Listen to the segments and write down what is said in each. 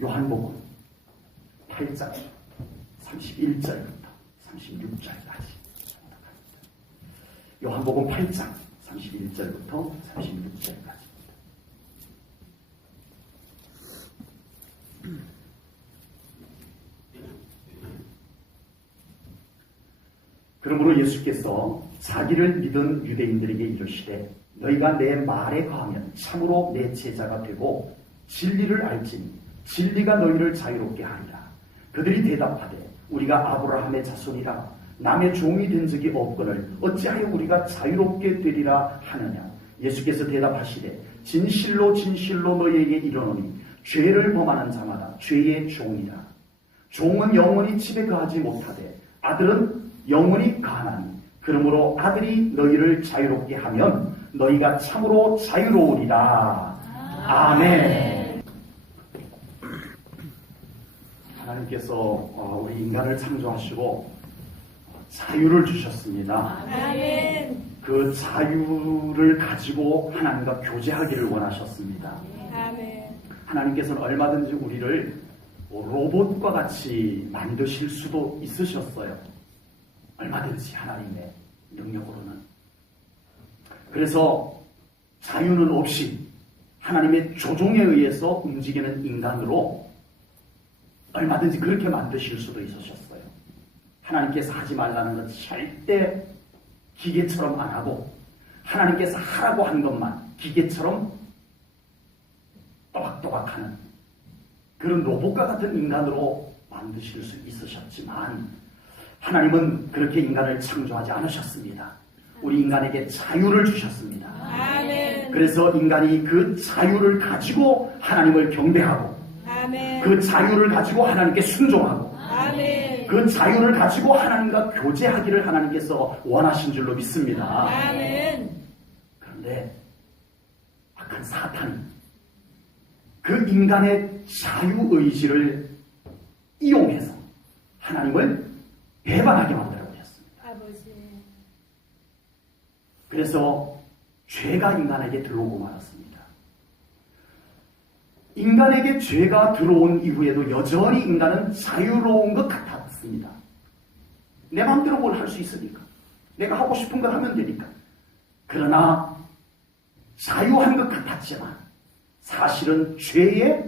요한복음 8장 31절부터 36절까지. 요한복음 8장 31절부터 36절까지. 그러므로 예수께서 자기를 믿은 유대인들에게 이르시되 너희가 내 말에 거하면 참으로 내 제자가 되고 진리를 알지니 진리가 너희를 자유롭게 하리라. 그들이 대답하되 우리가 아브라함의 자손이라 남의 종이 된 적이 없거늘 어찌하여 우리가 자유롭게 되리라 하느냐. 예수께서 대답하시되 진실로 진실로 너희에게 이르노니 죄를 범하는 자마다 죄의 종이라. 종은 영원히 집에 거하지 못하되 아들은 영원히 거하나니 그러므로 아들이 너희를 자유롭게 하면 너희가 참으로 자유로우리라. 아멘. 하나님께서 우리 인간을 창조하시고 자유를 주셨습니다. 아멘. 그 자유를 가지고 하나님과 교제하기를 원하셨습니다. 아멘. 하나님께서는 얼마든지 우리를 로봇과 같이 만드실 수도 있으셨어요. 얼마든지 하나님의 능력으로는. 그래서 자유는 없이 하나님의 조종에 의해서 움직이는 인간으로 얼마든지 그렇게 만드실 수도 있으셨어요. 하나님께서 하지 말라는 것 절대 기계처럼 안 하고 하나님께서 하라고 한 것만 기계처럼 또박또박하는 그런 로봇과 같은 인간으로 만드실 수 있으셨지만 하나님은 그렇게 인간을 창조하지 않으셨습니다. 우리 인간에게 자유를 주셨습니다. 아멘. 그래서 인간이 그 자유를 가지고 하나님을 경배하고 아멘. 그 자유를 가지고 하나님께 순종하고 아멘. 그 자유를 가지고 하나님과 교제하기를 하나님께서 원하신 줄로 믿습니다. 아멘. 그런데 악한 사탄이 그 인간의 자유의지를 이용해서 하나님을 배반하게 만들어버렸습니다. 아버지. 그래서 죄가 인간에게 들어오고 말았습니다. 인간에게 죄가 들어온 이후에도 여전히 인간은 자유로운 것 같았습니다. 내 마음대로 뭘 할 수 있으니까. 내가 하고 싶은 걸 하면 되니까. 그러나 자유한 것 같았지만 사실은 죄에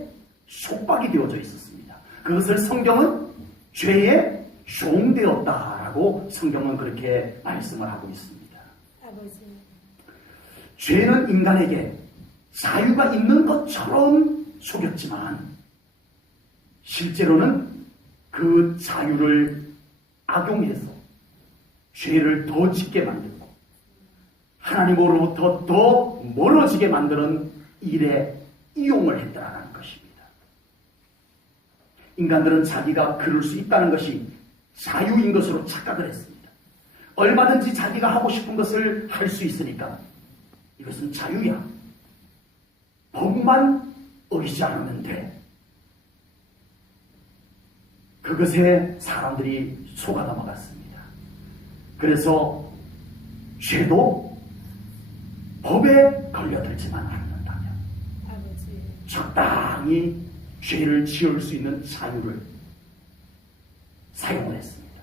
속박이 되어져 있었습니다. 그것을 성경은 죄의 종되었다라고 성경은 그렇게 말씀을 하고 있습니다. 아버지. 죄는 인간에게 자유가 있는 것처럼 속였지만 실제로는 그 자유를 악용해서 죄를 더 짓게 만들고 하나님으로부터 더 멀어지게 만드는 일에 이용을 했다는 것입니다. 인간들은 자기가 그럴 수 있다는 것이 자유인 것으로 착각을 했습니다. 얼마든지 자기가 하고 싶은 것을 할 수 있으니까 이것은 자유야. 법만 어기지 않으면 돼. 그것에 사람들이 속아 넘어갔습니다. 그래서 죄도 법에 걸려들지만 않는다면 아버지. 적당히 죄를 지을 수 있는 자유를 사용을 했습니다.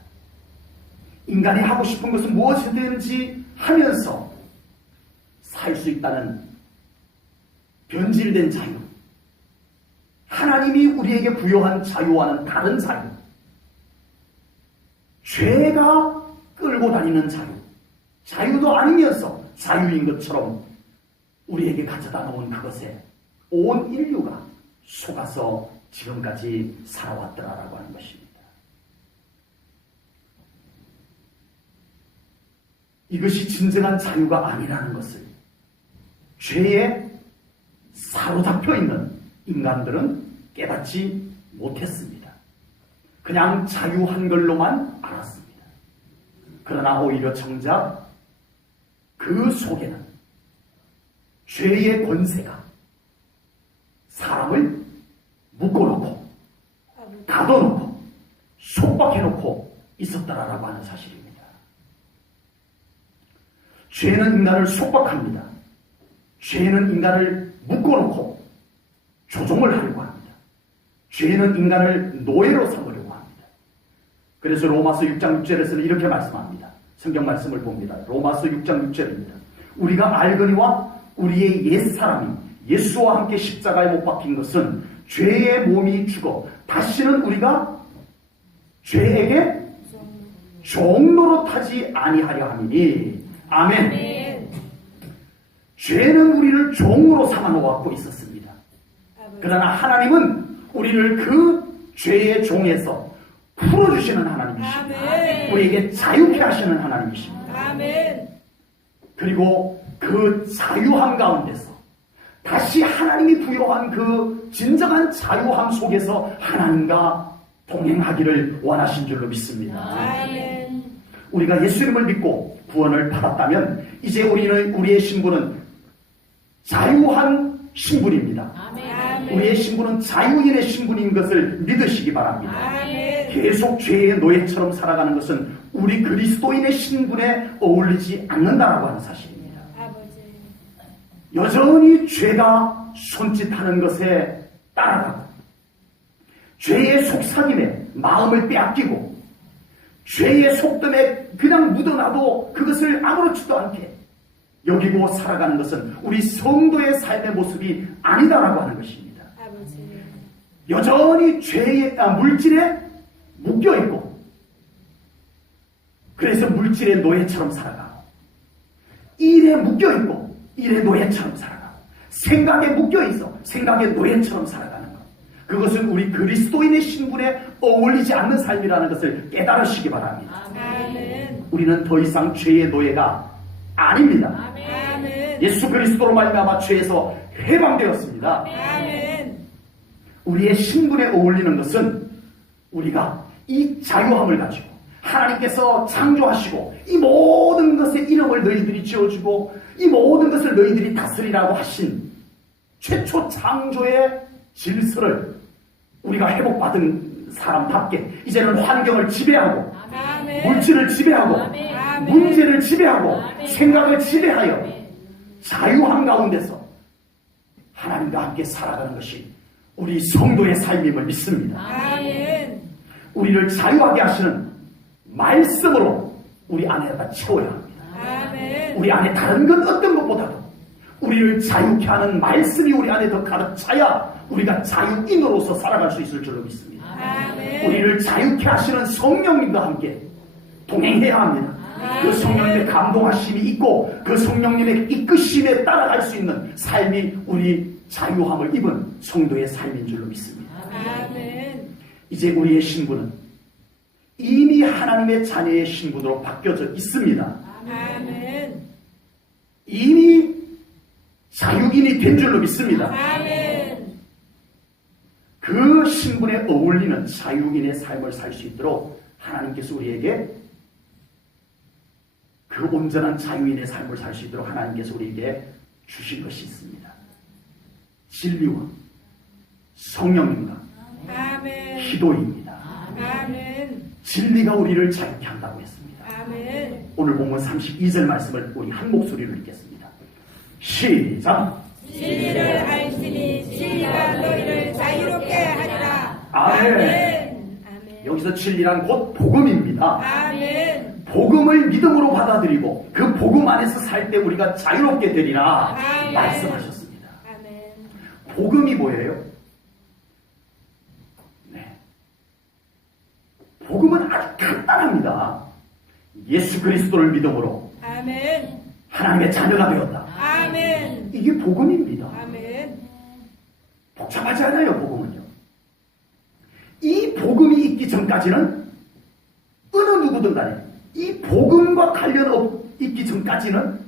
인간이 하고 싶은 것은 무엇이든지 하면서 살 수 있다는 변질된 자유, 하나님이 우리에게 부여한 자유와는 다른 자유, 죄가 끌고 다니는 자유, 자유도 아니면서 자유인 것처럼 우리에게 가져다 놓은 그것에 온 인류가 속아서 지금까지 살아왔더라라고 하는 것입니다. 이것이 진정한 자유가 아니라는 것을 죄에 사로잡혀 있는 인간들은 깨닫지 못했습니다. 그냥 자유한 걸로만 알았습니다. 그러나 오히려 정작 그 속에는 죄의 권세가 사람을 묶어놓고 가둬놓고 속박해놓고 있었다라고 하는 사실입니다. 죄는 인간을 속박합니다. 죄는 인간을 묶어놓고 조종을 하려고 합니다. 죄는 인간을 노예로 삼으려고 합니다. 그래서 로마서 6장 6절에서는 이렇게 말씀합니다. 성경 말씀을 봅니다. 로마서 6장 6절입니다. 우리가 알거니와 우리의 옛사람이 예수와 함께 십자가에 못 박힌 것은 죄의 몸이 죽어 다시는 우리가 죄에게 종로로 타지 아니하려 함이니. 아멘. 아멘. 죄는 우리를 종으로 삼아놓고 있었습니다. 그러나 하나님은 우리를 그 죄의 종에서 풀어주시는 하나님이십니다. 아멘. 우리에게 자유케 하시는 하나님이십니다. 아멘. 그리고 그 자유함 가운데서 다시 하나님이 부여한 그 진정한 자유함 속에서 하나님과 동행하기를 원하신 줄로 믿습니다. 아멘. 우리가 예수님을 믿고 구원을 받았다면 이제 우리의 신분은 자유한 신분입니다. 아멘. 우리의 신분은 자유인의 신분인 것을 믿으시기 바랍니다. 아멘. 계속 죄의 노예처럼 살아가는 것은 우리 그리스도인의 신분에 어울리지 않는다라고 하는 사실입니다. 아버지. 여전히 죄가 손짓하는 것에 따라가고 죄의 속삭임에 마음을 빼앗기고 죄의 속담에 그냥 묻어놔도 그것을 아무렇지도 않게 여기고 살아가는 것은 우리 성도의 삶의 모습이 아니다라고 하는 것입니다. 아버지. 여전히 죄의 물질에 묶여있고 그래서 물질의 노예처럼 살아가고 일에 묶여있고 일의 노예처럼 살아가고 생각에 묶여있어 생각의 노예처럼 살아가는 것, 그것은 우리 그리스도인의 신분에 어울리지 않는 삶이라는 것을 깨달으시기 바랍니다. 아멘. 우리는 더 이상 죄의 노예가 아닙니다. 아멘. 예수 그리스도로 말미암아 죄에서 해방되었습니다. 아멘. 우리의 신분에 어울리는 것은 우리가 이 자유함을 가지고 하나님께서 창조하시고 이 모든 것의 이름을 너희들이 지어주고 이 모든 것을 너희들이 다스리라고 하신 최초 창조의 질서를 우리가 회복받은 사람답게 이제는 환경을 지배하고 아멘. 물질을 지배하고 아멘. 문제를 지배하고 아멘. 생각을 지배하여 자유함 가운데서 하나님과 함께 살아가는 것이 우리 성도의 삶임을 믿습니다. 아멘. 우리를 자유하게 하시는 말씀으로 우리 안에다 채워야 합니다. 아멘. 우리 안에 다른 건 어떤 것보다도 우리를 자유케 하는 말씀이 우리 안에 더 가득 차야 우리가 자유인으로서 살아갈 수 있을 줄로 믿습니다. 아멘. 우리를 자유케 하시는 성령님과 함께 동행해야 합니다. 그 성령님의 감동하심이 있고 그 성령님의 이끄심에 따라갈 수 있는 삶이 우리 자유함을 입은 성도의 삶인 줄로 믿습니다. 아멘. 이제 우리의 신분은 이미 하나님의 자녀의 신분으로 바뀌어져 있습니다. 아멘. 이미 자유인이 된 줄로 믿습니다. 아멘. 그 신분에 어울리는 자유인의 삶을 살 수 있도록 하나님께서 우리에게 그 온전한 자유인의 삶을 살 수 있도록 하나님께서 우리에게 주신 것이 있습니다. 진리와 성령님과 아멘. 기도입니다. 아멘. 진리가 우리를 자유케 한다고 했습니다. 아멘. 오늘 본문 32절 말씀을 우리 한 목소리로 읽겠습니다. 시작. 진리를 알지니 진리가 너희를 자유롭게 하리라. 아멘. 아멘. 여기서 진리란 곧 복음입니다. 아멘. 복음을 믿음으로 받아들이고 그 복음 안에서 살 때 우리가 자유롭게 되리라 아멘. 말씀하셨습니다. 아멘. 복음이 뭐예요? 네. 복음은 아주 간단합니다. 예수 그리스도를 믿음으로 아멘. 하나님의 자녀가 되었다. 아멘. 이게 복음입니다. 아멘. 복잡하지 않아요, 복음은요. 이 복음이 있기 전까지는 어느 누구든 간에 이 복음과 관련 있기 전까지는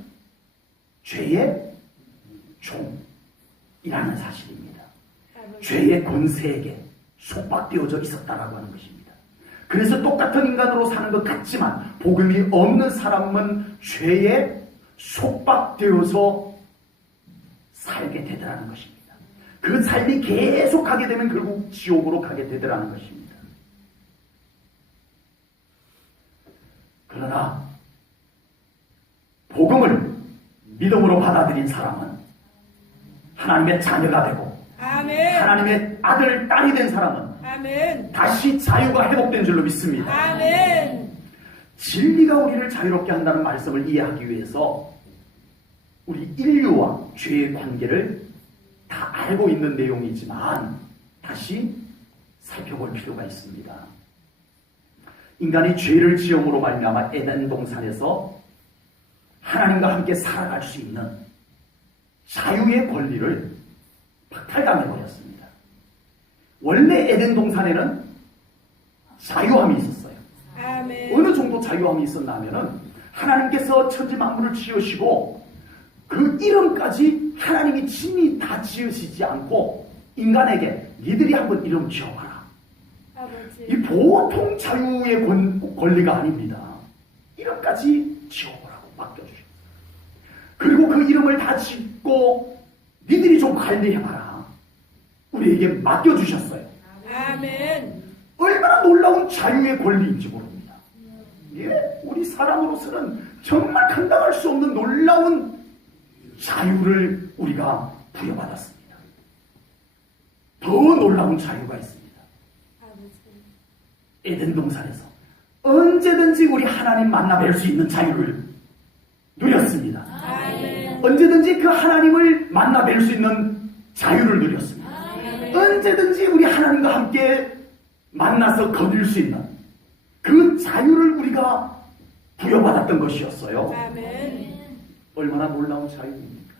죄의 종이라는 사실입니다. 죄의 권세에게 속박되어져 있었다라고 하는 것입니다. 그래서 똑같은 인간으로 사는 것 같지만 복음이 없는 사람은 죄에 속박되어서 살게 되더라는 것입니다. 그 삶이 계속 가게 되면 결국 지옥으로 가게 되더라는 것입니다. 그러나 복음을 믿음으로 받아들인 사람은 하나님의 자녀가 되고 아멘. 하나님의 아들, 딸이 된 사람은 아멘. 다시 자유가 회복된 줄로 믿습니다. 아멘. 진리가 우리를 자유롭게 한다는 말씀을 이해하기 위해서 우리 인류와 죄의 관계를 다 알고 있는 내용이지만 다시 살펴볼 필요가 있습니다. 인간이 죄를 지음으로 말미암아 에덴 동산에서 하나님과 함께 살아갈 수 있는 자유의 권리를 박탈당해버렸습니다. 원래 에덴 동산에는 자유함이 있었어요. 아멘. 어느 정도 자유함이 있었나 하면은 하나님께서 천지 만물을 지으시고 그 이름까지 하나님이 친히 다 지으시지 않고 인간에게 니들이 한번 이름 지어봐라. 아버지. 이 보통 자유의 권리가 아닙니다. 이름까지 지어보라고 맡겨주셔. 그리고 그 이름을 다 짓고 니들이 좀 관리해봐라. 우리에게 맡겨주셨어요. 아멘. 얼마나 놀라운 자유의 권리인지 모릅니다. 예, 우리 사람으로서는 정말 감당할 수 없는 놀라운 자유를 우리가 부여받았습니다. 더 놀라운 자유가 있습니다. 아버지. 에덴 동산에서 언제든지 우리 하나님 만나 뵐 수 있는 자유를 누렸습니다. 아멘. 언제든지 그 하나님을 만나 뵐 수 있는 자유를 누렸습니다. 아멘. 언제든지 우리 하나님과 함께 만나서 거닐 수 있는 그 자유를 우리가 부여받았던 것이었어요. 아멘. 얼마나 놀라운 자유입니까?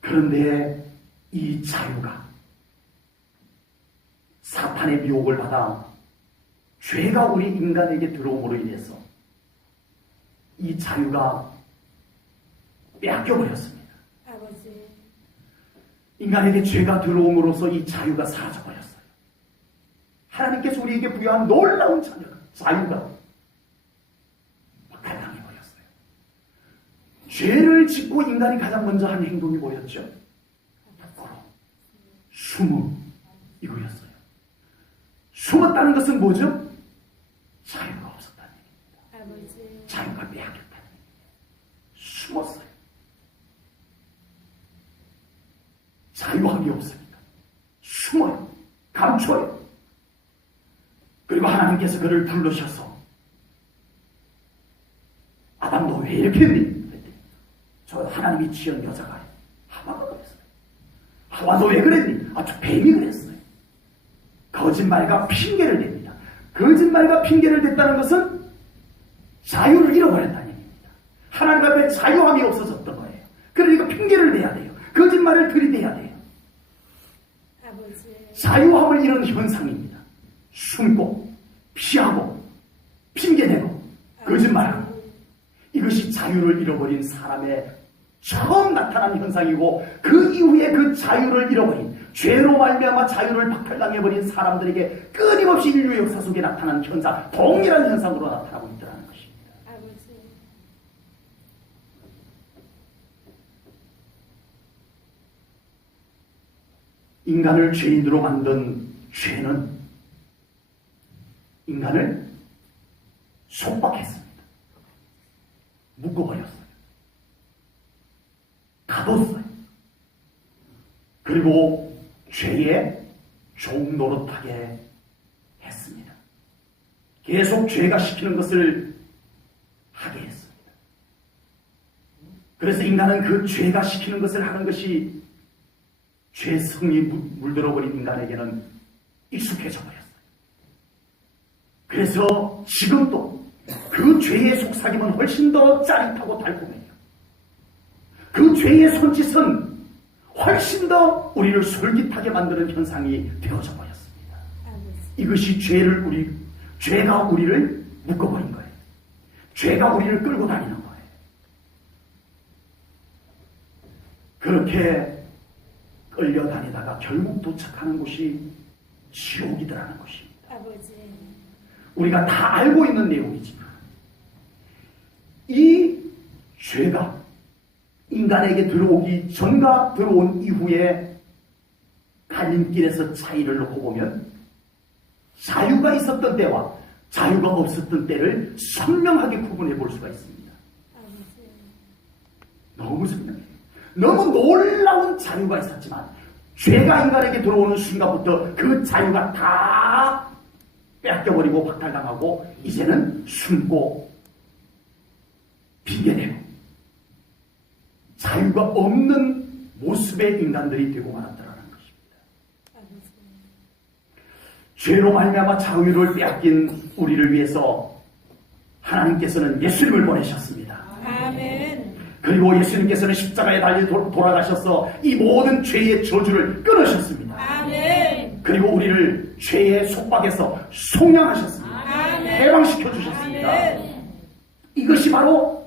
그런데 이 자유가 사탄의 미혹을 받아 죄가 우리 인간에게 들어옴으로 인해서 이 자유가 빼앗겨버렸습니다. 아버지. 인간에게 죄가 들어옴으로써 이 자유가 사라져버렸어요. 하나님께서 우리에게 부여한 놀라운 자유가 박탈당해버렸어요. 죄를 짓고 인간이 가장 먼저 한 행동이 뭐였죠? 바로 숨음 이거였어요. 숨었다는 것은 뭐죠? 자유가 없었다는 얘기입니다. 아버지. 자유가 빼앗겼다는 얘기입니다. 숨었어요. 자유함이 없으니까 숨어요. 감춰요. 그리고 하나님께서 그를 부르셔서 아담 너 왜 이렇게 했니? 그랬더니 저 하나님이 지은 여자가 하와가 그랬어요. 하와 너 왜 그랬니? 저 뱀이 그랬어요. 거짓말과 핑계를 댑니다. 거짓말과 핑계를 댔다는 것은 자유를 잃어버렸다는 얘기입니다. 하나님 앞에 자유함이 없어졌던 거예요. 그러니까 핑계를 대야 돼요. 거짓말을 들이대야 돼요. 아버지. 자유함을 잃은 현상입니다. 숨고 피하고 핑계대고 거짓말하고 이것이 자유를 잃어버린 사람의 처음 나타난 현상이고 그 이후에 그 자유를 잃어버린 죄로 말미암아 자유를 박탈당해버린 사람들에게 끊임없이 인류 역사 속에 나타난 현상, 동일한 현상으로 나타나고 있다는 것입니다. 아버지. 인간을 죄인으로 만든 죄는 인간을 속박했습니다. 묶어버렸어요. 가뒀어요. 그리고 죄의 종 노릇하게 했습니다. 계속 죄가 시키는 것을 하게 했습니다. 그래서 인간은 그 죄가 시키는 것을 하는 것이 죄성이 물들어버린 인간에게는 익숙해져 버렸어요. 그래서 지금도 그 죄의 속삭임은 훨씬 더 짜릿하고 달콤해요. 그 죄의 손짓은 훨씬 더 우리를 솔깃하게 만드는 현상이 되어져 버렸습니다. 이것이 죄가 우리를 묶어버린 거예요. 죄가 우리를 끌고 다니는 거예요. 그렇게 끌려다니다가 결국 도착하는 곳이 지옥이더라는 것입니다. 아버지. 우리가 다 알고 있는 내용이지만 이 죄가 인간에게 들어오기 전과 들어온 이후에 갈림길에서 차이를 놓고 보면 자유가 있었던 때와 자유가 없었던 때를 선명하게 구분해 볼 수가 있습니다. 아버지. 너무 선명해요. 너무 놀라운 자유가 있었지만 죄가 인간에게 들어오는 순간부터 그 자유가 다 뺏겨버리고 박탈당하고 이제는 숨고 핑계대고 자유가 없는 모습의 인간들이 되고 말았다는 것입니다. 죄로 말미암아 자유를 빼앗긴 우리를 위해서 하나님께서는 예수님을 보내셨습니다. 아멘. 그리고 예수님께서는 십자가에 달려 돌아가셔서 이 모든 죄의 저주를 끊으셨습니다. 아멘. 그리고 우리를 죄의 속박에서 속량하셨습니다. 아멘. 해방시켜 주셨습니다. 아멘. 이것이 바로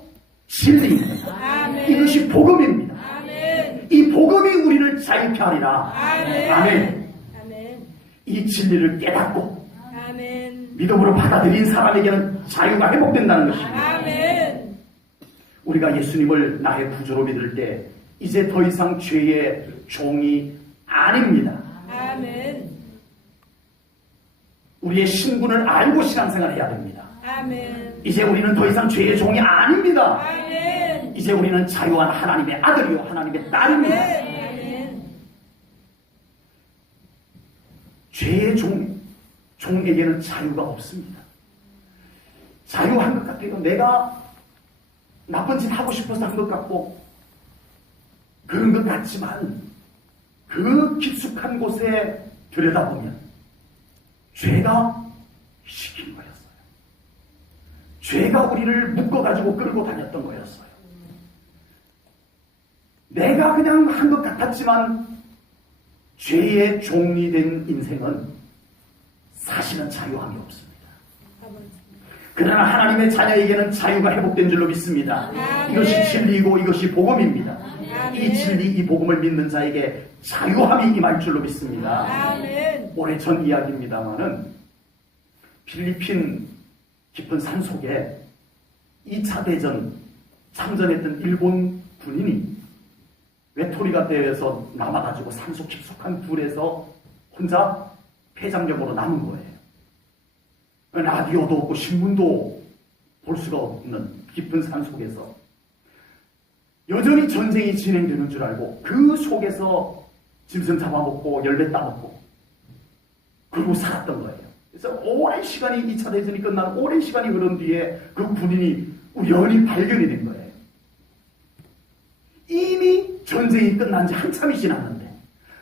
진리입니다. 아멘. 이것이 복음입니다. 아멘. 이 복음이 우리를 자유케 하리라. 아멘. 아멘. 아멘. 이 진리를 깨닫고 아멘. 믿음으로 받아들인 사람에게는 자유가 회복된다는 것입니다. 아멘. 우리가 예수님을 나의 구주로 믿을 때 이제 더 이상 죄의 종이 아닙니다. 아멘. 우리의 신분을 알고 신앙생활을 해야 됩니다. 아멘. 이제 우리는 더 이상 죄의 종이 아닙니다. 아멘. 이제 우리는 자유한 하나님의 아들이요 하나님의 딸입니다. 아멘. 죄의 종에게는 자유가 없습니다. 자유한 것 같아요. 내가 나쁜 짓 하고 싶어서 한 것 같고 그런 것 같지만 그 깊숙한 곳에 들여다보면 죄가 시킨 거였어요. 죄가 우리를 묶어가지고 끌고 다녔던 거였어요. 내가 그냥 한 것 같았지만 죄의 종이 된 인생은 사실은 자유함이 없습니다. 그러나 하나님의 자녀에게는 자유가 회복된 줄로 믿습니다. 아멘. 이것이 진리이고 이것이 복음입니다. 아멘. 이 진리, 이 복음을 믿는 자에게 자유함이 임할 줄로 믿습니다. 아멘. 오래전 이야기입니다마는 필리핀 깊은 산속에 2차 대전 참전했던 일본 군인이 외톨이가 되어서 남아가지고 산속 깊숙한 불에서 혼자 폐장력으로 남은 거예요. 라디오도 없고 신문도 볼 수가 없는 깊은 산속에서 여전히 전쟁이 진행되는 줄 알고 그 속에서 짐승 잡아먹고 열매 따먹고 그러고 살았던 거예요. 그래서 오랜 시간이 2차 대전이 끝난 오랜 시간이 흐른 뒤에 그 군인이 우연히 발견이 된 거예요. 이미 전쟁이 끝난 지 한참이 지났는데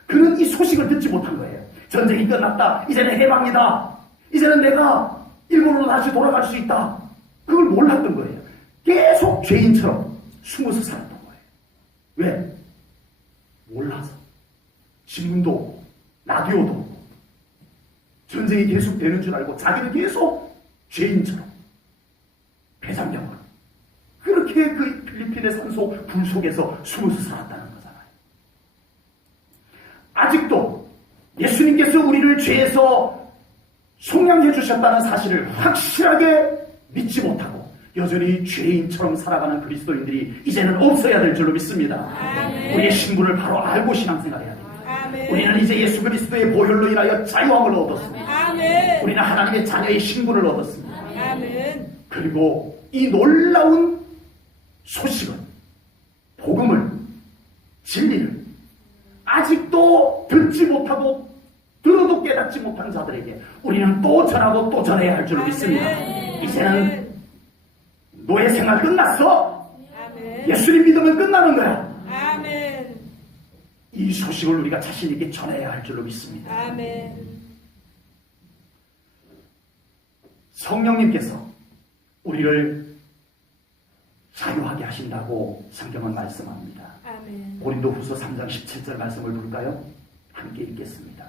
그는 이 소식을 듣지 못한 거예요. 전쟁이 끝났다. 이제는 해방이다. 이제는 내가 일본으로 다시 돌아갈 수 있다. 그걸 몰랐던 거예요. 계속 죄인처럼 숨어서 살았던 거예요. 왜? 몰라서. 신문도 없고 라디오도 없고 전쟁이 계속 되는 줄 알고 자기는 계속 죄인처럼 폐장경으로 그렇게 그 필리핀의 산속 불 속에서 숨어서 살았다는 거잖아요. 아직도 예수님께서 우리를 죄에서 속량해 주셨다는 사실을 확실하게 믿지 못하고 여전히 죄인처럼 살아가는 그리스도인들이 이제는 없어야 될 줄로 믿습니다. 아멘. 우리의 신분을 바로 알고 신앙생활해야 됩니다. 아멘. 우리는 이제 예수 그리스도의 보혈로 인하여 자유함을 얻었습니다. 아멘. 우리는 하나님의 자녀의 신분을 얻었습니다. 아멘. 그리고 이 놀라운 소식은 복음을 진리를 아직도 듣지 못하고 들어도 깨닫지 못한 자들에게 우리는 또 전하고 또 전해야 할 줄로 믿습니다. 아멘. 이제는 노예 생활 끝났어. 아멘. 예수님 믿으면 끝나는 거야. 아멘. 이 소식을 우리가 자신 있게 전해야 할 줄로 믿습니다. 아멘. 성령님께서 우리를 자유하게 하신다고 성경은 말씀합니다. 아멘. 고린도후서 3장 17절 말씀을 볼까요? 함께 읽겠습니다.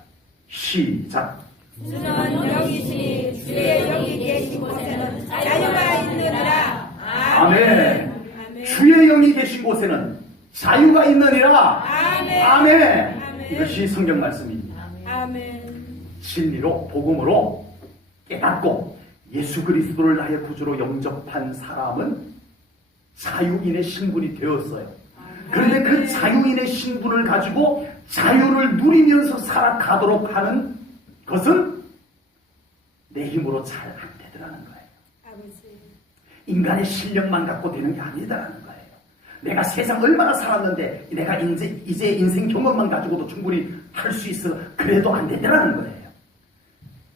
시작. 주는 영이시니 주의 영이 계신 곳에는 자유가 있느니라. 아멘. 아멘. 주의 영이 계신 곳에는 자유가 있느니라. 아멘. 아멘. 아멘. 이것이 성경 말씀입니다. 아멘. 진리로 복음으로 깨닫고 예수 그리스도를 나의 구주로 영접한 사람은 자유인의 신분이 되었어요. 그런데 그 자유인의 신분을 가지고 자유를 누리면서 살아가도록 하는 것은 내 힘으로 잘 안 되더라는 거예요. 아버지. 인간의 실력만 갖고 되는 게 아니다라는 거예요. 내가 세상 얼마나 살았는데 내가 이제 인생 경험만 가지고도 충분히 할 수 있어. 그래도 안 되더라는 거예요.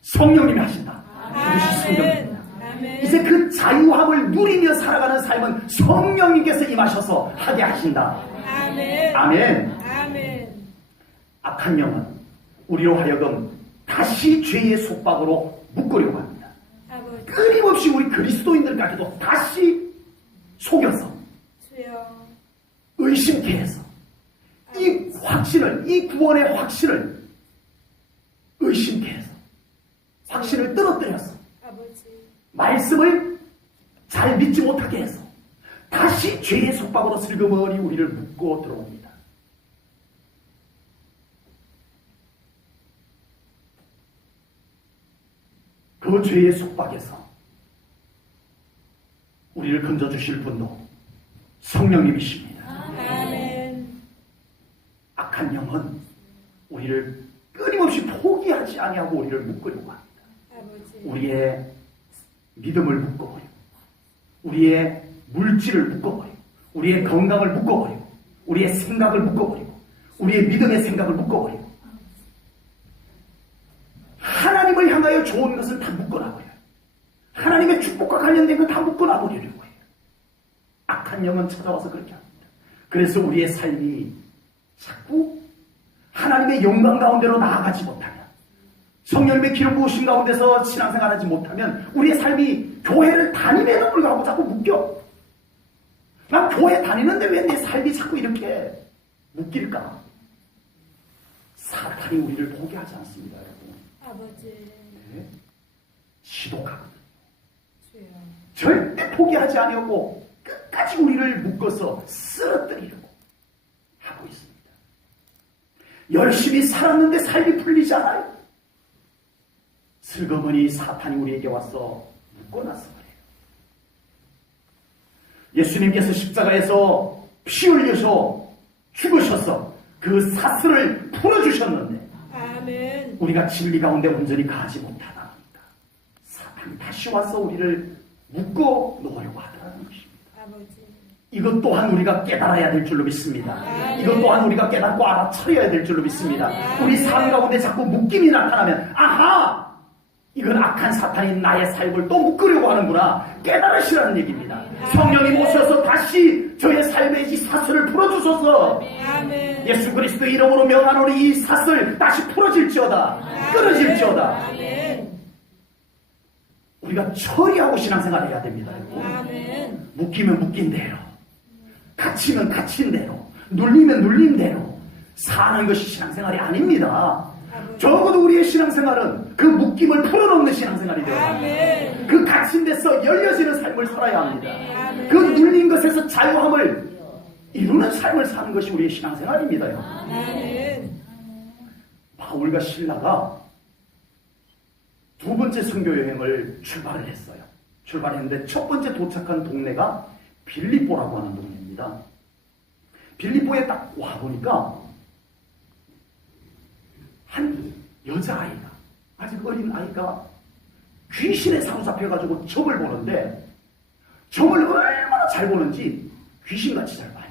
성령님이 하신다. 그것이 성령입니다. 아멘. 이제 그 자유함을 누리며 살아가는 삶은 성령님께서 임하셔서 하게 하신다. 아멘. 아멘. 아멘. 악한 영은 우리로 하여금 다시 죄의 속박으로 묶으려고 합니다. 아버지. 끊임없이 우리 그리스도인들까지도 다시 속여서 주여. 의심케 해서 이 확신을, 이 구원의 확신을 의심케 해서 확신을 떨어뜨려서 아버지. 말씀을 잘 믿지 못하게 해서 다시 죄의 속박으로 슬그머니 우리를 묶고 들어옵니다. 그 죄의 속박에서 우리를 건져주실 분도 성령님이십니다. 아멘. 악한 영은 우리를 끊임없이 포기하지 아니하고 우리를 묶으려고 합니다. 아버지. 우리의 믿음을 묶어버리고 우리의 물질을 묶어버리고 우리의 건강을 묶어버리고 우리의 생각을 묶어버리고 우리의 믿음의 생각을 묶어버리고 하나님을 향하여 좋은 것은 다 묶어놔버려요. 하나님의 축복과 관련된 건 다 묶어놔버리려고 해요. 악한 영은 찾아와서 그렇게 합니다. 그래서 우리의 삶이 자꾸 하나님의 영광 가운데로 나아가지 못하면 성령님의 기름 부으신 가운데서 신앙생활하지 못하면 우리의 삶이 교회를 다니면도 불구하고 자꾸 묶여. 난 교회 다니는데 왜 내 삶이 자꾸 이렇게 묶일까? 사탄이 우리를 포기하지 않습니다, 여러분. 아버지. 네. 지독하거든요. 주여. 절대 포기하지 아니하고 끝까지 우리를 묶어서 쓰러뜨리려고 하고 있습니다. 열심히 살았는데 삶이 풀리지 않아요. 슬그머니 사탄이 우리에게 와서 묶어놨어 그래요. 예수님께서 십자가에서 피 흘려서 죽으셔서 그 사슬을 풀어주셨는데 아멘. 우리가 진리 가운데 온전히 가지 못하다 보니까 사탄이 다시 와서 우리를 묶어 놓으려고 하더라는 것입니다. 아버지. 이것 또한 우리가 깨달아야 될 줄로 믿습니다. 이것 또한 우리가 깨닫고 알아차려야 될 줄로 믿습니다. 우리 삶 가운데 자꾸 묶임이 나타나면 아하! 이건 악한 사탄이 나의 삶을 또 묶으려고 하는구나. 깨달으시라는 얘기입니다. 성령님 오셔서 다시 저의 삶의 이 사슬을 풀어주소서. 아멘. 예수 그리스도 이름으로 명하노니 이 사슬 다시 풀어질지어다. 끊어질지어다. 아멘. 우리가 처리하고 신앙생활 해야 됩니다. 아멘. 묶이면 묶인 대로, 갇히면 갇힌 대로, 눌리면 눌린 대로 사는 것이 신앙생활이 아닙니다. 적어도 우리의 신앙생활은 그 묶임을 풀어놓는 신앙생활이 되어야 합니다. 아멘. 그 갇힌 데서 열려지는 삶을 살아야 합니다. 아멘. 그 눌린 것에서 자유함을 이루는 삶을 사는 것이 우리의 신앙생활입니다. 아멘. 바울과 실라가 두 번째 선교 여행을 출발을 했어요. 출발했는데 첫 번째 도착한 동네가 빌립보라고 하는 동네입니다. 빌립보에 딱 와보니까 한 여자아이가, 아직 어린 아이가 귀신에 사로잡혀가지고 점을 보는데 점을 얼마나 잘 보는지 귀신같이 잘 봐요.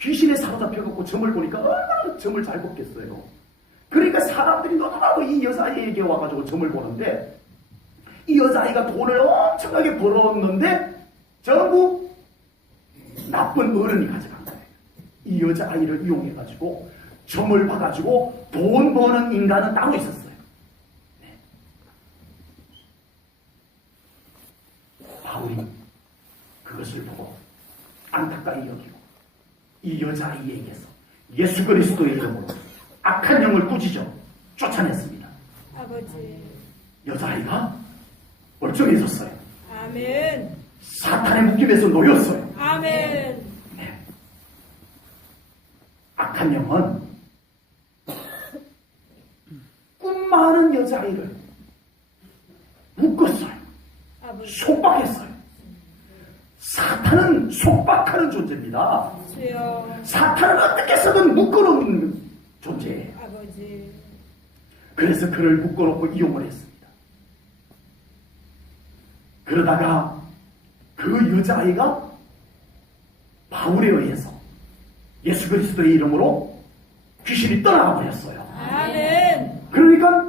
귀신에 사로잡혀갖고 점을 보니까 얼마나 점을 잘 봤겠어요. 그러니까 사람들이 너무나도 이 여자아이에게 와가지고 점을 보는데 이 여자아이가 돈을 엄청나게 벌었는데 전부 나쁜 어른이 가져간 거예요. 이 여자아이를 이용해가지고 점을 봐가지고 돈 버는 인간은 따로 있었어요. 네. 바울이 그것을 보고 안타까이 여기고 이 여자아이에게서 예수 그리스도의 이름으로 악한 영을 꾸짖어 쫓아냈습니다. 아버지. 여자아이가 멀쩡해졌어요. 아멘. 사탄의 묶임에서 놓였어요. 아멘. 네. 악한 영은 꿈 많은 여자아이를 묶었어요. 아버지. 속박했어요. 사탄은 속박하는 존재입니다. 주여. 사탄은 어떻게 해서든 묶어놓는 존재예요. 아버지. 그래서 그를 묶어놓고 이용을 했습니다. 그러다가 그 여자아이가 바울에 의해서 예수 그리스도의 이름으로 귀신이 떠나가 버렸어요. 아멘. 그러니까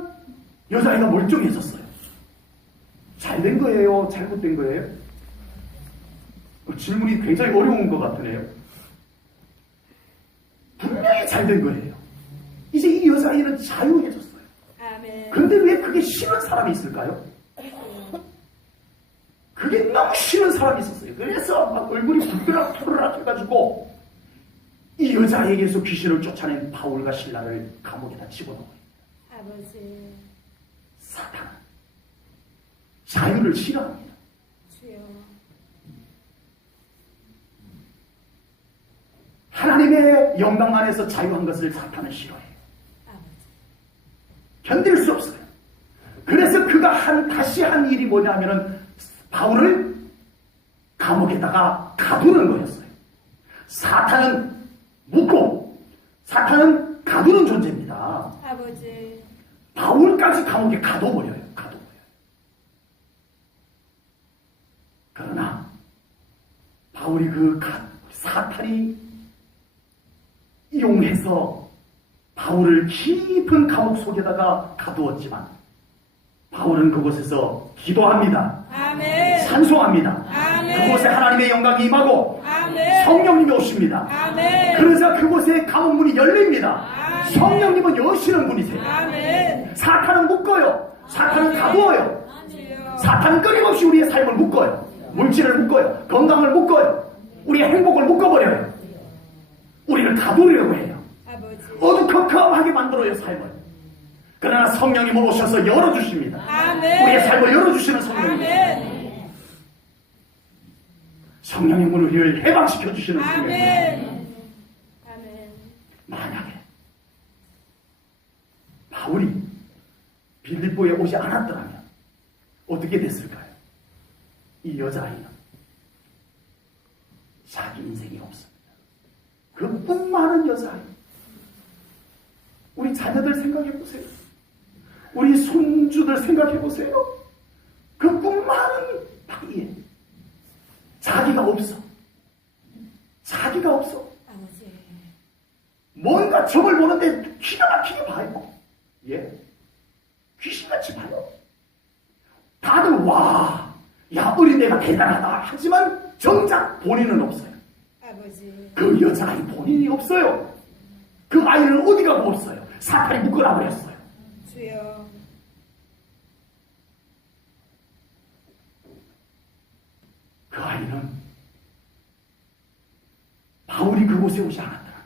여자아이가 멀쩡해졌어요. 잘 된 거예요? 잘못된 거예요? 질문이 굉장히 어려운 것 같으네요. 분명히 잘 된 거예요. 이제 이 여자아이는 자유해졌어요. 아멘. 근데 왜 그게 싫은 사람이 있을까요? 그게 너무 싫은 사람이 있었어요. 그래서 막 얼굴이 부드락 해가지고 이 여자에게서 귀신을 쫓아낸 바울과 신라를 감옥에다 집어넣어요. 아버지. 사탄은 자유를 싫어합니다. 주여. 하나님의 영광 안에서 자유한 것을 사탄은 싫어해요. 아버지. 견딜 수 없어요. 그래서 그가 다시 한 일이 뭐냐면은 바울을 감옥에다가 가두는 거였어요. 사탄은 묶고 사탄은 가두는 존재입니다. 아버지. 바울까지 감옥에 가둬버려요. 그러나 바울이 사탄이 이용해서 바울을 깊은 감옥 속에다가 가두었지만 바울은 그곳에서 기도합니다. 아멘. 찬송합니다. 아멘. 그곳에 하나님의 영광이 임하고 아멘. 성령님이 오십니다. 아멘. 그래서 그곳에 감옥문이 열립니다. 아멘. 성령님은 여시는 분이세요. 아멘. 사탄은 묶어요. 사탄은 가두어요. 주여. 사탄은 끊임없이 우리의 삶을 묶어요. 물질을 묶어요. 건강을 묶어요. 우리의 행복을 묶어버려요. 우리를 가두려고 해요. 아버지. 어두컴컴하게 만들어요, 삶을. 그러나 성령님은 오셔서 열어주십니다. 아멘. 우리의 삶을 열어주시는 성령님. 아멘. 성령님은 우리를 해방시켜주시는 성령님. 아멘. 아멘. 만약에 바울이 빌립보에 오지 않았더라면 어떻게 됐을까요? 이 여자아이는 자기 인생이 없습니다. 그 꿈 많은 여자아이. 우리 자녀들 생각해보세요. 우리 손주들 생각해보세요. 그 꿈 많은 나이에 자기가 없어. 자기가 없어. 아버지. 뭔가 점을 보는데 기가 막히게 봐요. 예? 귀신같이 봐요. 다들 와, 야 어린애가 대단하다 하지만 정작 본인은 없어요. 아버지. 그 여자아이 본인이 없어요. 그 아이는 어디 가고 없어요. 사탄이 묶어놔 버렸어요. 주여. 그 아이는 바울이 그곳에 오지 않았더라면,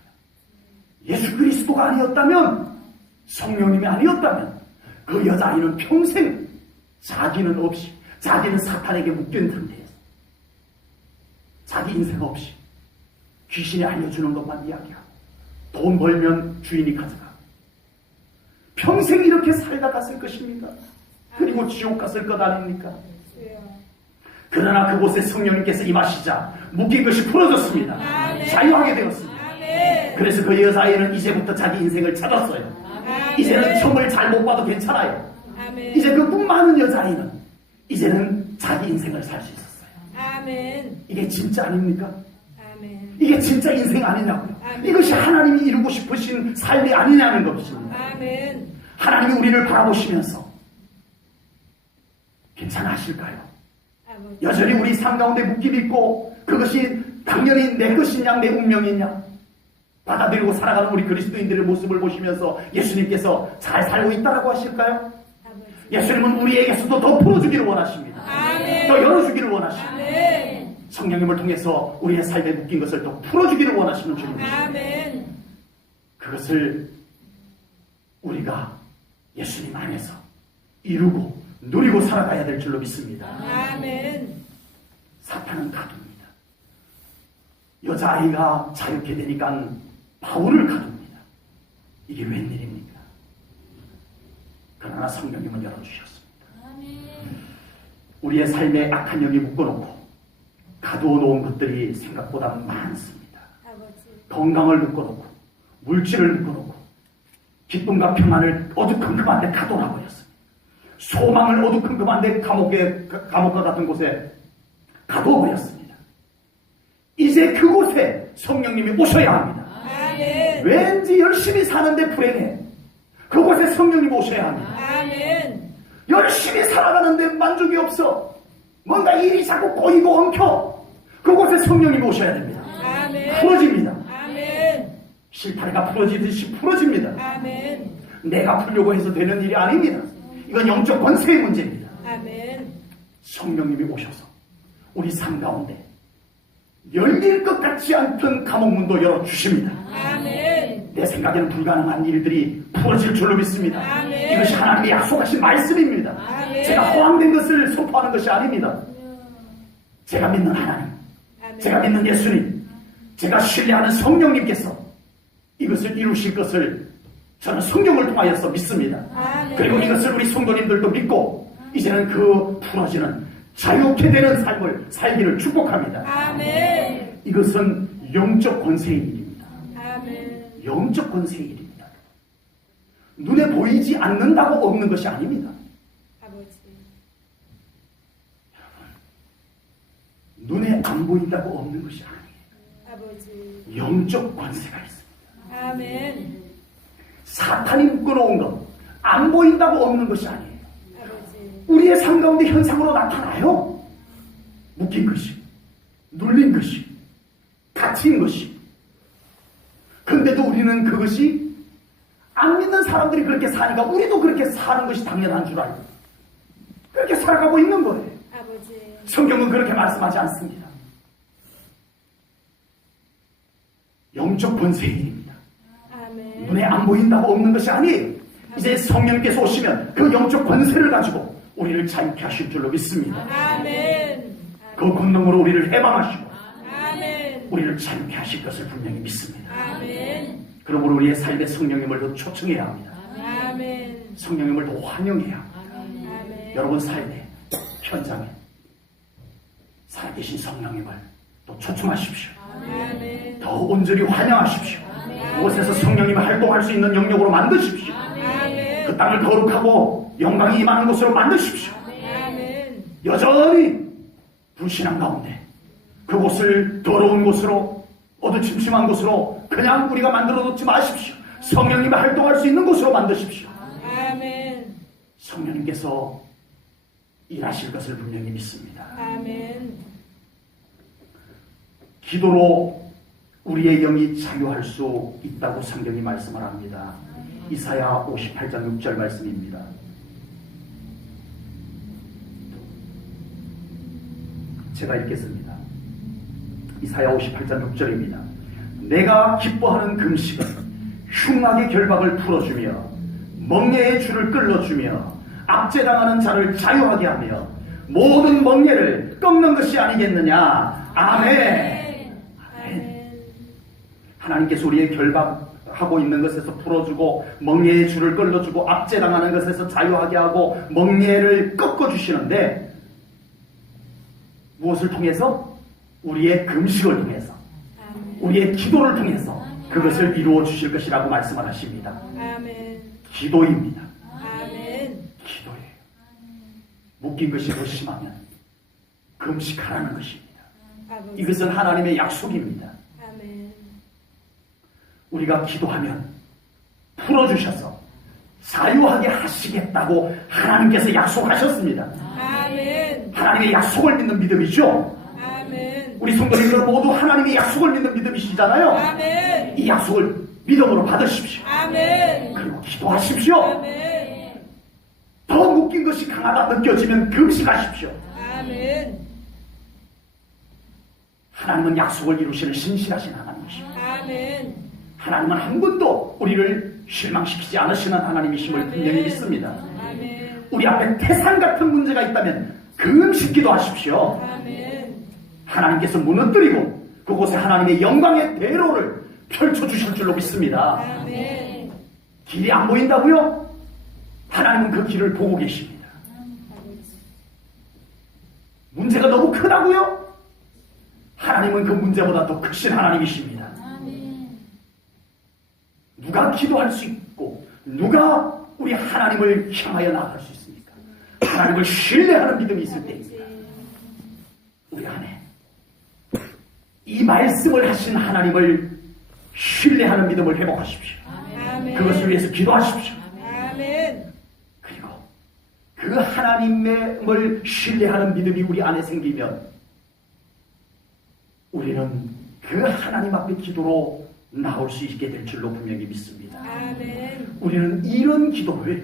예수 그리스도가 아니었다면, 성령님이 아니었다면 그 여자아이는 평생 자기는 없이, 자기는 사탄에게 묶인 상태에서 자기 인생 없이 귀신이 알려주는 것만 이야기하고 돈 벌면 주인이 가져가고 평생 이렇게 살다 갔을 것입니다. 그리고 지옥 갔을 것 아닙니까? 주여. 그러나 그곳에 성령님께서 임하시자 묶인 것이 풀어졌습니다. 아멘. 자유하게 되었습니다. 아멘. 그래서 그 여자아이는 이제부터 자기 인생을 찾았어요. 아멘. 이제는 점을 잘 못 봐도 괜찮아요. 아멘. 이제 그 꿈 많은 여자아이는 이제는 자기 인생을 살 수 있었어요. 아멘. 이게 진짜 아닙니까? 아멘. 이게 진짜 인생 아니냐고요. 아멘. 이것이 하나님이 이루고 싶으신 삶이 아니냐는 것입니다. 아멘. 하나님이 우리를 바라보시면서 괜찮으실까요? 아버지. 여전히 우리 삶 가운데 묶임 있고 그것이 당연히 내 것이냐 내 운명이냐 받아들이고 살아가는 우리 그리스도인들의 모습을 보시면서 예수님께서 잘 살고 있다라고 하실까요? 아버지. 예수님은 우리에게서도 더 풀어주기를 원하십니다. 아멘. 더 열어주기를 원하십니다. 아멘. 성령님을 통해서 우리의 삶에 묶인 것을 더 풀어주기를 원하시는 주님이십니다. 아멘. 그것을 우리가 예수님 안에서 이루고 누리고 살아가야 될 줄로 믿습니다. 아멘. 사탄은 가둡니다. 여자아이가 자유케 되니까 바울을 가둡니다. 이게 웬일입니까? 그러나 성령님은 열어주셨습니다. 우리의 삶에 악한 영이 묶어놓고 가두어 놓은 것들이 생각보다 많습니다. 아버지. 건강을 묶어놓고 물질을 묶어놓고 기쁨과 평안을 어두컴컴한 데 가둬놔버렸습니다. 소망을 어두컴컴한 데 감옥과 같은 곳에 가둬버렸습니다. 이제 그곳에 성령님이 오셔야 합니다. 아멘. 왠지 열심히 사는데 불행해. 그곳에 성령님이 오셔야 합니다. 아멘. 열심히 살아가는데 만족이 없어. 뭔가 일이 자꾸 꼬이고 엉켜. 그곳에 성령님이 오셔야 됩니다. 아멘. 풀어집니다. 아멘. 실타래가 풀어지듯이 풀어집니다. 아멘. 내가 풀려고 해서 되는 일이 아닙니다. 이건 영적 권세의 문제입니다. 아멘. 성령님이 오셔서 우리 삶 가운데 열릴 것 같지 않던 감옥문도 열어주십니다. 아멘. 내 생각에는 불가능한 일들이 풀어질 줄로 믿습니다. 아멘. 이것이 하나님의 약속하신 말씀입니다. 아멘. 제가 허황된 것을 선포하는 것이 아닙니다. 제가 믿는 하나님, 아멘. 제가 믿는 예수님, 제가 신뢰하는 성령님께서 이것을 이루실 것을 저는 성경을 통하여서 믿습니다. 아멘. 그리고 이것을 우리 성도님들도 믿고 이제는 그 풀어지는 자유케 되는 삶을 살기를 축복합니다. 아멘. 이것은 영적 권세의 일입니다. 아멘. 영적 권세의 일입니다. 눈에 보이지 않는다고 없는 것이 아닙니다. 아버지. 눈에 안 보인다고 없는 것이 아니에요. 아버지. 영적 권세가 있습니다. 아멘. 사탄이 묶어놓은 것 안 보인다고 없는 것이 아니에요. 아버지. 우리의 삶 가운데 현상으로 나타나요. 묶인 것이, 눌린 것이, 갇힌 것이. 근데도 우리는 그것이 안 믿는 사람들이 그렇게 사니까 우리도 그렇게 사는 것이 당연한 줄 알고 그렇게 살아가고 있는 거예요. 아버지. 성경은 그렇게 말씀하지 않습니다. 영적 권세의 일입니다. 아멘. 눈에 안 보인다고 없는 것이 아니에요. 이제 성령님께서 오시면 그 영적 권세를 가지고 우리를 자유케 하실 줄로 믿습니다. 아멘. 그 권능으로 우리를 해방하시고 아멘. 우리를 자유케 하실 것을 분명히 믿습니다. 아멘. 그러므로 우리의 삶에 성령님을 더 초청해야 합니다. 아멘. 성령님을 더 환영해야 합니다. 아멘. 여러분 삶의 현장에 살아계신 성령님을 또 초청하십시오. 아멘. 더 온전히 환영하십시오. 그곳에서 성령님이 활동할 수 있는 영역으로 만드십시오. 아멘. 그 땅을 거룩하고 영광이 임하는 곳으로 만드십시오. 아멘. 여전히 불신앙 가운데 그곳을 더러운 곳으로 어두침침한 곳으로 그냥 우리가 만들어 놓지 마십시오. 성령님이 활동할 수 있는 곳으로 만드십시오. 아멘. 성령님께서 일하실 것을 분명히 믿습니다. 아멘. 기도로 우리의 영이 자유할 수 있다고 성경이 말씀을 합니다. 이사야 58장 6절 말씀입니다. 제가 읽겠습니다. 이사야 58장 6절입니다. 내가 기뻐하는 금식은 흉악의 결박을 풀어주며 멍에의 줄을 끌어주며 압제당하는 자를 자유하게 하며 모든 멍에를 꺾는 것이 아니겠느냐. 아멘. 아멘. 하나님께서 우리의 결박하고 있는 것에서 풀어주고 멍에의 줄을 끌어주고 압제당하는 것에서 자유하게 하고 멍에를 꺾어주시는데 무엇을 통해서? 우리의 금식을 통해서 우리의 기도를 통해서 그것을 이루어 주실 것이라고 말씀을 하십니다. 아멘. 기도입니다. 아멘. 기도예요. 묶인 것이 더 심하면 금식하라는 것입니다. 아버지. 이것은 하나님의 약속입니다. 아멘. 우리가 기도하면 풀어주셔서 자유하게 하시겠다고 하나님께서 약속하셨습니다. 아멘. 하나님의 약속을 믿는 믿음이죠. 아멘. 우리 성도님들은 모두 하나님의 약속을 믿는 믿음이시잖아요. 아멘. 이 약속을 믿음으로 받으십시오. 아멘. 그리고 기도하십시오. 아멘. 더 묶인 것이 강하다 느껴지면 금식하십시오. 아멘. 하나님은 약속을 이루시는 신실하신 하나님이십니다. 아멘. 하나님은 한 번도 우리를 실망시키지 않으시는 하나님이심을 분명히 믿습니다. 아멘. 우리 앞에 태산 같은 문제가 있다면 금식 기도하십시오. 아멘. 하나님께서 무너뜨리고 그곳에 하나님의 영광의 대로를 펼쳐주실 줄로 믿습니다. 아멘. 길이 안 보인다고요? 하나님은 그 길을 보고 계십니다. 문제가 너무 크다고요? 하나님은 그 문제보다 더 크신 하나님이십니다. 누가 기도할 수 있고 누가 우리 하나님을 향하여 나아갈 수 있습니까? 하나님을 신뢰하는 믿음이 있을 때입니다. 우리 안에 이 말씀을 하신 하나님을 신뢰하는 믿음을 회복하십시오. 아멘. 그것을 위해서 기도하십시오. 아멘. 그리고 그 하나님을 신뢰하는 믿음이 우리 안에 생기면 우리는 그 하나님 앞에 기도로 나올 수 있게 될 줄로 분명히 믿습니다. 아멘. 우리는 이런 기도를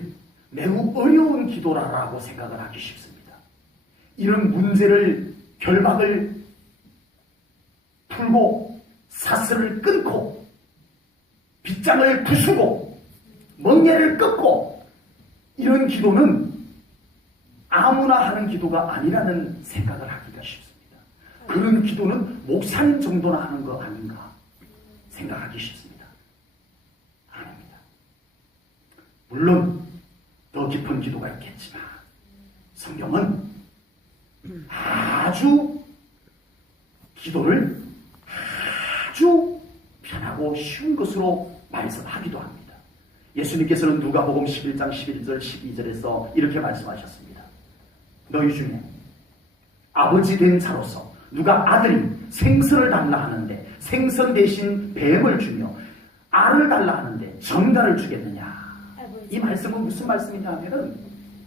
매우 어려운 기도라고 생각을 하기 쉽습니다. 이런 문제를 결박을 풀고 사슬을 끊고 빗장을 부수고 멍에를 끊고 이런 기도는 아무나 하는 기도가 아니라는 생각을 하기가 쉽습니다. 그런 기도는 목사님 정도나 하는 거 아닌가 생각하기 쉽습니다. 아닙니다. 물론 더 깊은 기도가 있겠지만 성경은 아주 기도를 아주 편하고 쉬운 것으로 말씀하기도 합니다. 예수님께서는 누가복음 11장 11절 12절에서 이렇게 말씀하셨습니다. 너희 중에 아버지 된 자로서 누가 아들이 생선을 달라 하는데 생선 대신 뱀을 주며 알을 달라 하는데 정갈을 주겠느냐. 이 말씀은 무슨 말씀이냐 하면은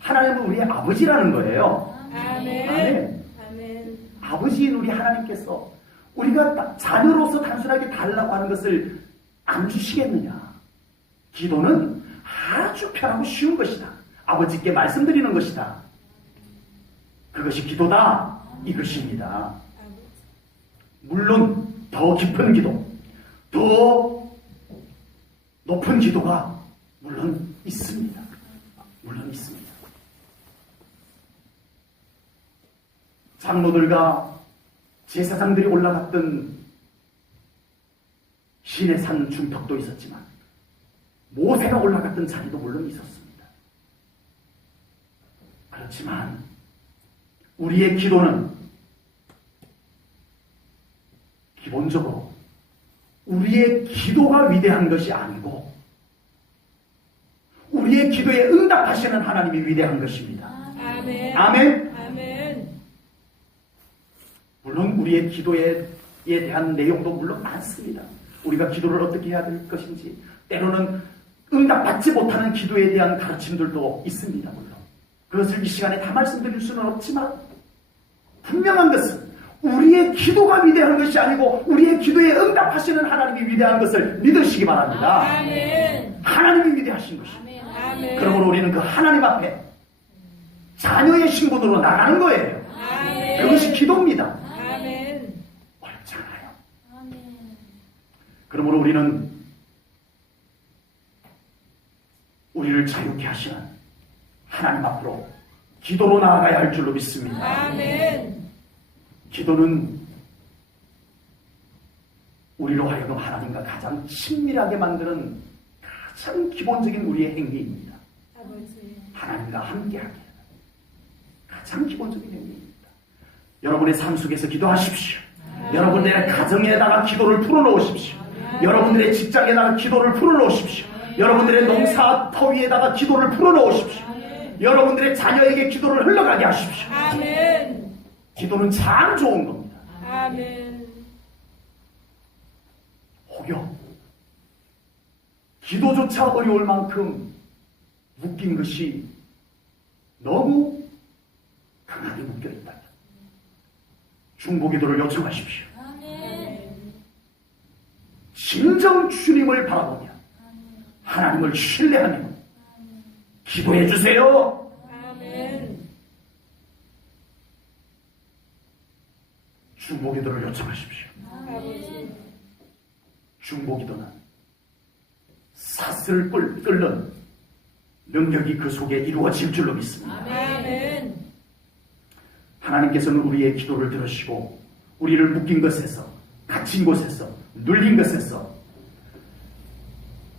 하나님은 우리의 아버지라는 거예요. 아멘. 아멘. 아멘. 아버지인 우리 하나님께서 우리가 자녀로서 단순하게 달라고 하는 것을 안 주시겠느냐. 기도는 아주 편하고 쉬운 것이다. 아버지께 말씀드리는 것이다. 그것이 기도다. 이것입니다. 물론 더 깊은 기도, 더 높은 기도가 물론 있습니다. 물론 있습니다. 장로들과 제사장들이 올라갔던 신의 산 중턱도 있었지만 모세가 올라갔던 자리도 물론 있었습니다. 그렇지만 우리의 기도는 기본적으로 우리의 기도가 위대한 것이 아니고 우리의 기도에 응답하시는 하나님이 위대한 것입니다. 아멘. 아멘. 아멘. 물론 우리의 기도에 대한 내용도 물론 많습니다. 우리가 기도를 어떻게 해야 될 것인지 때로는 응답받지 못하는 기도에 대한 가르침들도 있습니다. 물론 그것을 이 시간에 다 말씀드릴 수는 없지만 분명한 것은 우리의 기도가 위대한 것이 아니고 우리의 기도에 응답하시는 하나님이 위대한 것을 믿으시기 바랍니다. 아멘. 하나님이 위대하신 것입니다. 아멘. 그러므로 우리는 그 하나님 앞에 자녀의 신분으로 나가는 거예요. 아멘. 그것이 기도입니다. 아멘. 옳잖아요. 아멘. 그러므로 우리는 우리를 자유케 하시는 하나님 앞으로 기도로 나아가야 할 줄로 믿습니다. 아멘. 기도는 우리로 하여금 하나님과 가장 친밀하게 만드는 가장 기본적인 우리의 행위입니다. 아버지. 하나님과 함께하게 하는 가장 기본적인 행위입니다. 여러분의 삶 속에서 기도하십시오. 여러분들의 가정에다가 기도를 풀어놓으십시오. 여러분들의 직장에다가 기도를 풀어놓으십시오. 여러분들의 농사 터위에다가 기도를 풀어놓으십시오. 여러분들의 자녀에게 기도를 흘러가게 하십시오. 아멘. 기도는 참 좋은 겁니다. 아멘. 혹여 기도조차 어려울 만큼 묶인 것이 너무 강하게 묶여있다. 중보기도를 요청하십시오. 아멘. 진정 주님을 바라보며 하나님을 신뢰하며 기도해 주세요. 아멘. 중보기도를 요청하십시오. 아버지. 중보기도는 사슬을 끓는 능력이 그 속에 이루어질 줄로 믿습니다. 아멘. 하나님께서는 우리의 기도를 들으시고 우리를 묶인 것에서 갇힌 곳에서 눌린 것에서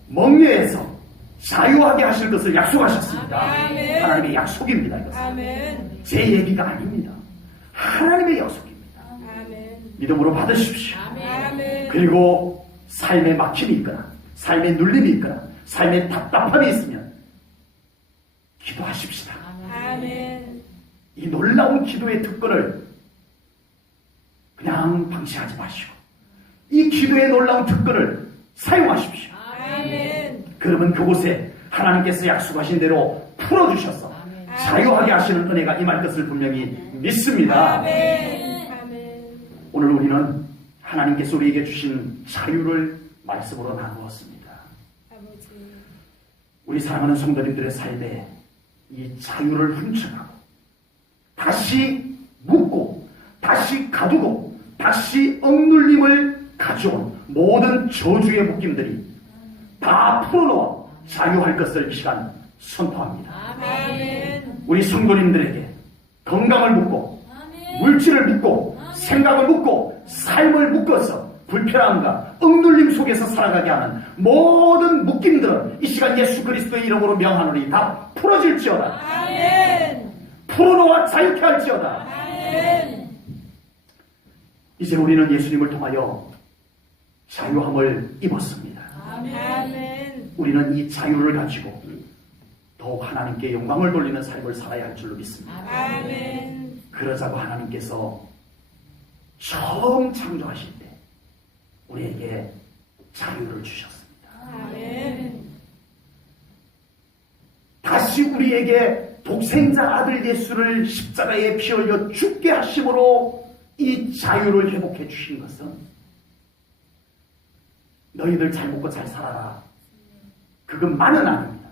멍에에서 자유하게 하실 것을 약속하셨습니다. 아멘. 하나님의 약속입니다. 이것은 아멘. 제 얘기가 아닙니다. 하나님의 약속입니다. 아멘. 믿음으로 받으십시오. 아멘. 그리고 삶에 막힘이 있거나 삶에 눌림이 있거나 삶에 답답함이 있으면 기도하십시다. 아멘. 이 놀라운 기도의 특권을 그냥 방치하지 마시고 이 기도의 놀라운 특권을 사용하십시오. 아멘. 그러면 그곳에 하나님께서 약속하신 대로 풀어주셔서 자유하게 하시는 은혜가 임할 것을 분명히 믿습니다. 아멘. 아멘. 오늘 우리는 하나님께서 우리에게 주신 자유를 말씀으로 나누었습니다. 아버지. 우리 사랑하는 성도님들의 삶에 이 자유를 훔쳐가고 다시 묶고 다시 가두고 다시 억눌림을 가져온 모든 저주의 묶임들이 다 풀어놓아 자유할 것을 이 시간 선포합니다. 아멘. 우리 성도님들에게 건강을 묶고 물질을 묶고 생각을 묶고 삶을 묶어서 불편함과 억눌림 속에서 살아가게 하는 모든 묶임들은 이 시간 예수 그리스도의 이름으로 명하노니 다 풀어질지어다. 아멘. 풀어놓아 자유케 할지어다. 아멘. 이제 우리는 예수님을 통하여 자유함을 입었습니다. 아멘. 우리는 이 자유를 가지고 더욱 하나님께 영광을 돌리는 삶을 살아야 할 줄로 믿습니다. 아멘. 그러자고 하나님께서 처음 창조하실 때 우리에게 자유를 주셨습니다. 아멘. 다시 우리에게 독생자 아들 예수를 십자가에 피 흘려 죽게 하심으로 이 자유를 회복해 주신 것은 너희들 잘 먹고 잘 살아라, 그것만은 아닙니다.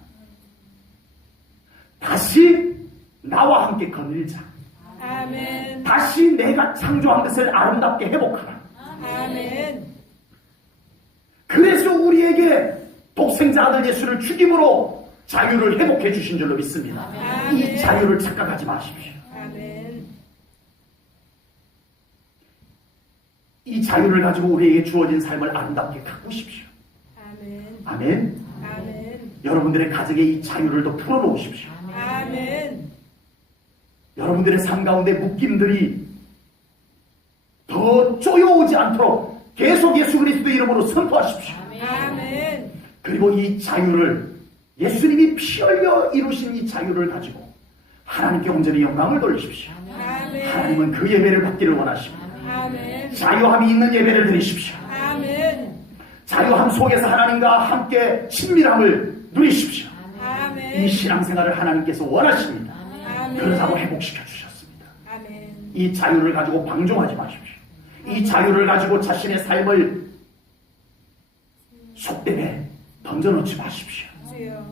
다시 나와 함께 거닐자. 아멘. 다시 내가 창조한 것을 아름답게 회복하라. 아멘. 그래서 우리에게 독생자 아들 예수를 죽임으로 자유를 회복해 주신 줄로 믿습니다. 아멘. 이 자유를 착각하지 마십시오. 아멘. 이 자유를 가지고 우리에게 주어진 삶을 아름답게 가꾸십시오. 아멘. 아멘. 아멘. 여러분들의 가정에 이 자유를 더 풀어놓으십시오. 아멘. 여러분들의 삶 가운데 묶임들이 더 쪼여오지 않도록 계속 예수 그리스도의 이름으로 선포하십시오. 아멘. 그리고 이 자유를 예수님이 피 흘려 이루신 이 자유를 가지고 하나님께 온전히 영광을 돌리십시오. 아멘. 하나님은 그 예배를 받기를 원하십니다. 아멘. 자유함이 있는 예배를 드리십시오. 아멘. 자유함 속에서 하나님과 함께 친밀함을 누리십시오. 이 아멘. 신앙생활을 하나님께서 원하십니다. 아멘. 그러자고 회복시켜 주셨습니다. 아멘. 이 자유를 가지고 방종하지 마십시오. 이 자유를 가지고 자신의 삶을 속됨에 던져놓지 마십시오. 주여.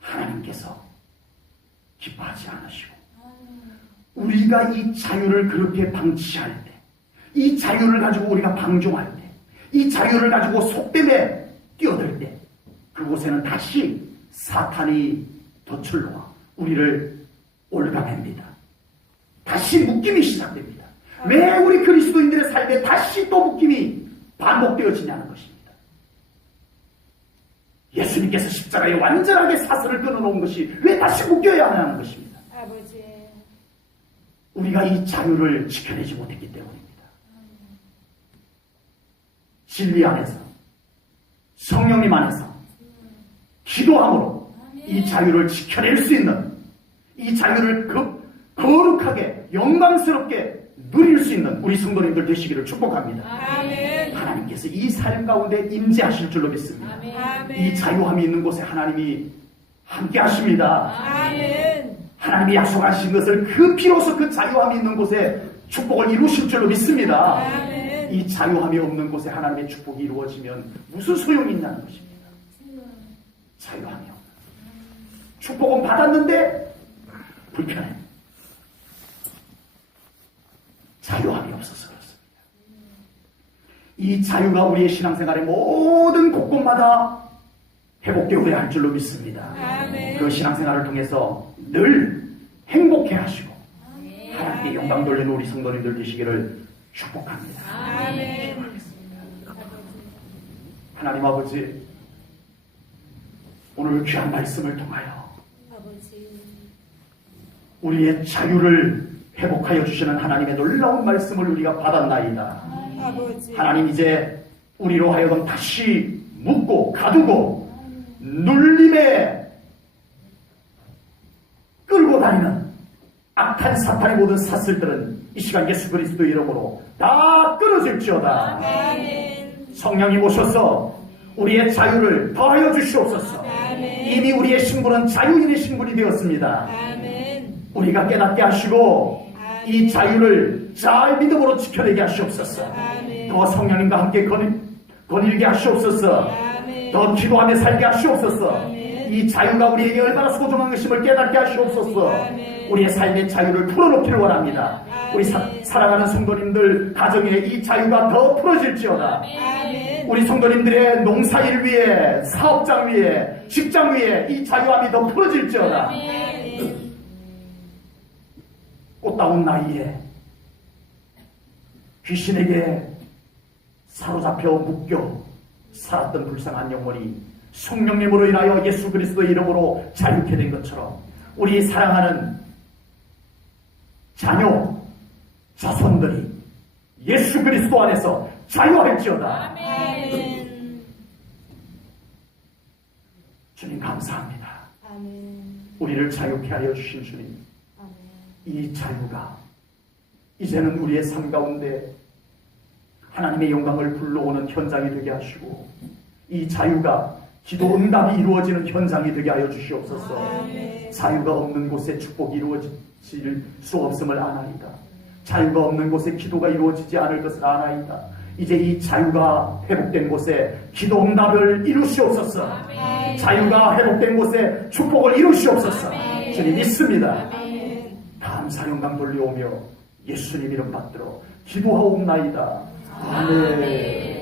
하나님께서 기뻐하지 않으시고 우리가 이 자유를 그렇게 방치할 때, 이 자유를 가지고 우리가 방종할 때, 이 자유를 가지고 속됨에 뛰어들 때 그곳에는 다시 사탄이 덧출러와 우리를 올가맵니다. 다시 묶임이 시작됩니다. 왜 우리 그리스도인들의 삶에 다시 또 묶임이 반복되어지냐는 것입니다. 예수님께서 십자가에 완전하게 사슬을 끊어놓은 것이 왜 다시 묶여야 하냐는 것입니다. 아버지. 우리가 이 자유를 지켜내지 못했기 때문입니다. 진리 안에서, 성령님 안에서 기도함으로 이 자유를 지켜낼 수 있는, 이 자유를 거룩하게 영광스럽게 누릴 수 있는 우리 성도님들 되시기를 축복합니다. 아멘. 하나님께서 이 삶 가운데 임재하실 줄로 믿습니다. 아멘. 이 자유함이 있는 곳에 하나님이 함께 하십니다. 아멘. 하나님이 약속하신 것을 그 피로서 그 자유함이 있는 곳에 축복을 이루실 줄로 믿습니다. 아멘. 이 자유함이 없는 곳에 하나님의 축복이 이루어지면 무슨 소용이 있냐는 것입니다. 자유함이 없는. 축복은 받았는데 불편해. 자유함이 없어서 그렇습니다. 이 자유가 우리의 신앙생활의 모든 곳곳마다 회복되어야 할 줄로 믿습니다. 아멘. 그 신앙생활을 통해서 늘 행복해 하시고 하나님께 영광 돌리는 우리 성도님들 되시기를 축복합니다. 아멘. 하나님 아버지, 오늘 귀한 말씀을 통하여 아버지. 우리의 자유를 회복하여 주시는 하나님의 놀라운 말씀을 우리가 받았나이다. 아버지. 하나님, 이제 우리로 하여금 다시 묶고 가두고 눌림에 끌고 다니는 악한 사탄의 모든 사슬들은 이 시간 예수 그리스도의 이름으로 다 끊어 끊어질지어다. 아멘. 성령님 오셔서 우리의 자유를 더하여 주시옵소서. 아멘. 이미 우리의 신분은 자유인의 신분이 되었습니다. 아멘. 우리가 깨닫게 하시고 이 자유를 잘 믿음으로 지켜내게 하시옵소서. 아멘. 더 성령님과 함께 거닐게 하시옵소서. 아멘. 더 기도하며 살게 하시옵소서. 아멘. 이 자유가 우리에게 얼마나 소중한 것임을 깨닫게 하시옵소서. 아멘. 우리의 삶의 자유를 풀어놓기를 원합니다. 우리 아멘. 사랑하는 성도님들 가정에 이 자유가 더 풀어질지어다. 아멘. 우리 성도님들의 농사일 위에, 사업장 위에, 직장 위에 이 자유함이 더 풀어질지어다. 아멘. 꽃다운 나이에 귀신에게 사로잡혀 묶여 살았던 불쌍한 영혼이 성령님으로 인하여 예수 그리스도의 이름으로 자유케 된 것처럼 우리 사랑하는 자녀, 자손들이 예수 그리스도 안에서 자유할지어다. 아멘. 주님 감사합니다. 아멘. 우리를 자유케 하여 주신 주님, 아멘. 이 자유가 이제는 우리의 삶 가운데 하나님의 영광을 불러오는 현장이 되게 하시고 이 자유가 기도 응답이 이루어지는 현장이 되게 하여 주시옵소서. 아멘. 자유가 없는 곳에 축복이 이루어질 수 없음을 아나이다. 자유가 없는 곳에 기도가 이루어지지 않을 것을 아나이다. 이제 이 자유가 회복된 곳에 기도 응답을 이루시옵소서. 아멘. 자유가 회복된 곳에 축복을 이루시옵소서. 아멘. 주님 믿습니다. 아멘. 감사 영광 돌려오며 예수님 이름 받들어 기도하옵나이다. 아멘.